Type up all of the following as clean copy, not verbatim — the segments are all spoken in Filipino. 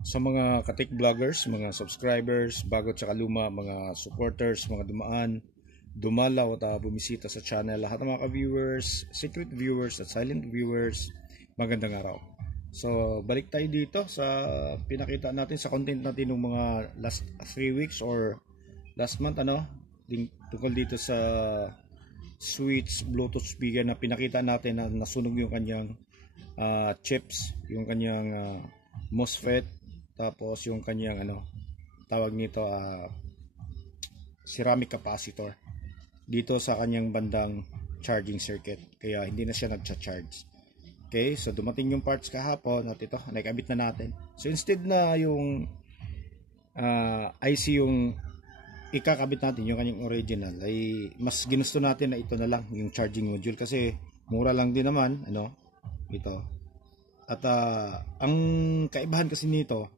Sa mga katik vloggers, mga subscribers, bago at luma, mga supporters, mga dumaan, dumalaw at bumisita sa channel, lahat ng mga ka-viewers, secret viewers at silent viewers, magandang araw. So, balik tayo dito sa pinakita natin sa content natin ng mga last 3 weeks or last month, tungkol dito sa switch Bluetooth speaker na pinakita natin na nasunog yung kanyang chips, yung kanyang MOSFET, tapos yung kanyang tawag nito ceramic capacitor dito sa kanyang bandang charging circuit, kaya hindi na siya nagcha-charge. Okay, so dumating yung parts kahapon at ito, nakikabit na natin. So instead na yung IC yung ikakabit natin, yung kanyang original, ay mas ginusto natin na ito na lang, yung charging module, kasi mura lang din naman, ito. At ang kaibahan kasi nito,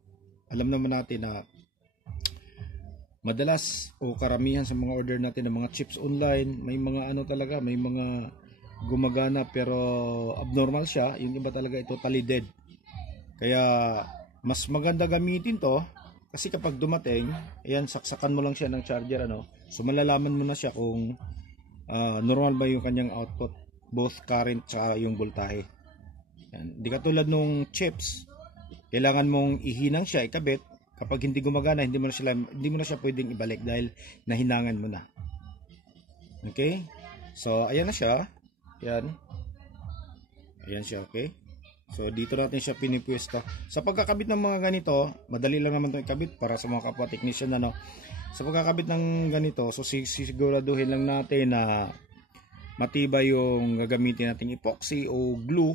alam naman natin na madalas o karamihan sa mga order natin ng mga chips online, may mga talaga, may mga gumagana pero abnormal siya. Yung iba talaga ito talided. Kaya mas maganda gamitin to kasi kapag dumating, ayan, saksakan mo lang siya ng charger, so malalaman mo na siya kung normal ba yung kanyang output, both current at yung voltahe. Yan. Di katulad nung chips, kailangan mong ihinang siya, ikabit. Kapag hindi gumagana, hindi mo na siya pwedeng ibalik dahil nahinangan mo na. Okay? So, ayan na siya. Ayan. Ayan siya, okay? So, dito natin siya pinipwesto. Sa pagkakabit ng mga ganito, madali lang naman itong ikabit para sa mga kapwa technician, Sa pagkakabit ng ganito, so siguraduhin lang natin na matibay yung gagamitin nating epoxy o glue.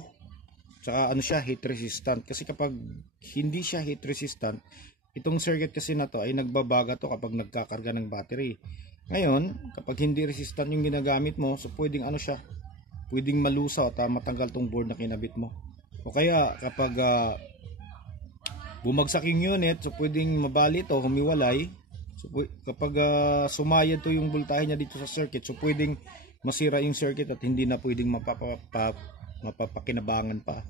Saka siya, heat resistant. Kasi kapag hindi siya heat resistant, itong circuit kasi na to ay nagbabaga to kapag nagkakarga ng battery. Ngayon, kapag hindi resistant yung ginagamit mo, so pwedeng siya, pwedeng malusaw at matanggal tong board na kinabit mo. O kaya kapag bumagsak yung unit, so pwedeng mabali to, humiwalay. So kapag sumayad to yung voltahe niya dito sa circuit, so pwedeng masira yung circuit at hindi na pwedeng mapapakinabangan pa.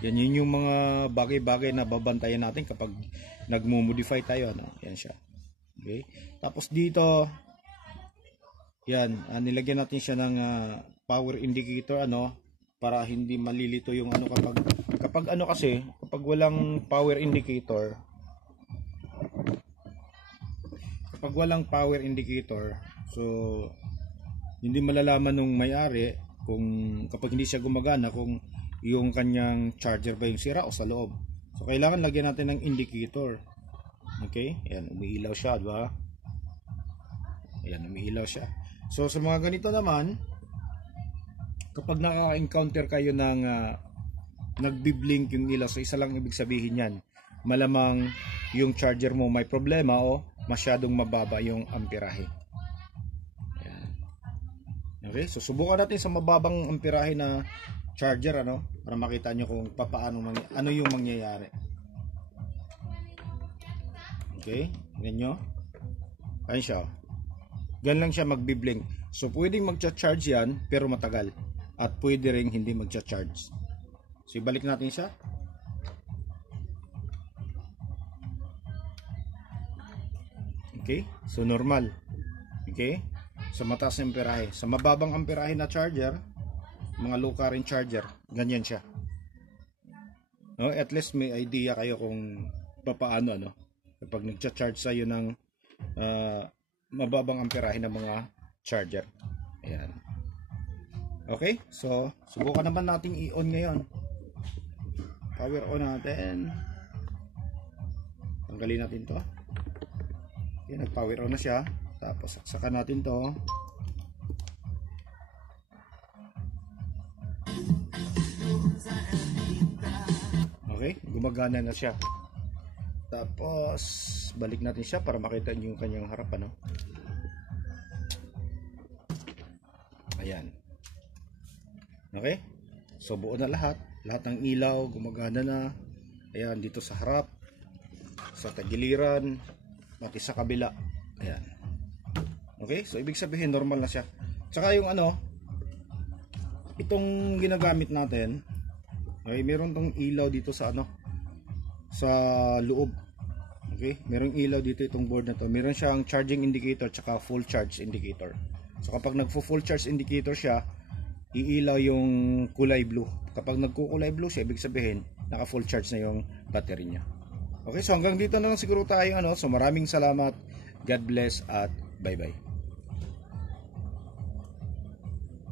Yan yun yung mga bagay-bagay na babantayan natin kapag nagmo-modify tayo, Yan siya. Okay? Tapos dito, yan, nilagyan natin siya ng power indicator, para hindi malilito yung kapag kasi, kapag walang power indicator, so hindi malalaman nung may-ari kung kapag hindi siya gumagana kung yung kanyang charger ba yung sira o sa loob. So kailangan lagyan natin ng indicator. Okay? Ayan, umiilaw siya, diba? Ayan, umiilaw siya. So sa mga ganito naman, kapag naka-encounter kayo ng nagbi-blink yung ilaw, so isa lang ibig sabihin yan, malamang yung charger mo may problema o masyadong mababa yung amperahe. Ayan. Okay? So subukan natin sa mababang amperahe na charger, para makita nyo kung ano yung mangyayari. Okay, tingnan nyo. Ayun siya. Gan lang siya magbi-blink. So pwedeng magcha-charge yan pero matagal, at pwede ring hindi magcha-charge. So ibalik natin siya. Okay, so normal. Okay, sa mataas na amperahe. Sa mababang amperahe na charger, mga low current charger, ganyan siya. At least may idea kayo kung paano, kapag nagcha-charge sa'yo ng mababang amperahe na mga charger. Ayan. Okay, so subukan naman nating i-on ngayon. Power on natin. Tanggalin natin to. Okay, nag-power on na siya. Tapos saksakan natin to. Okay, gumagana na siya. Tapos balik natin siya para makita niyo yung kanyang harap, Ayan. Okay? So buo na lahat ng ilaw gumagana na. Ayan, dito sa harap, sa tagiliran, pati sa kabila. Ayan. Okay? So ibig sabihin normal na siya. Tsaka yung itong ginagamit natin, ay meron tong ilaw dito sa sa loob. Okay, merong ilaw dito itong board na to. Meron siyang charging indicator tsaka full charge indicator. So kapag nagfo-full charge indicator siya, iilaw yung kulay blue. Kapag nagkukulay blue siya, ibig sabihin naka full charge na yung battery niya. Okay, so hanggang dito na lang siguro tayo, ano. So maraming salamat. God bless at bye bye.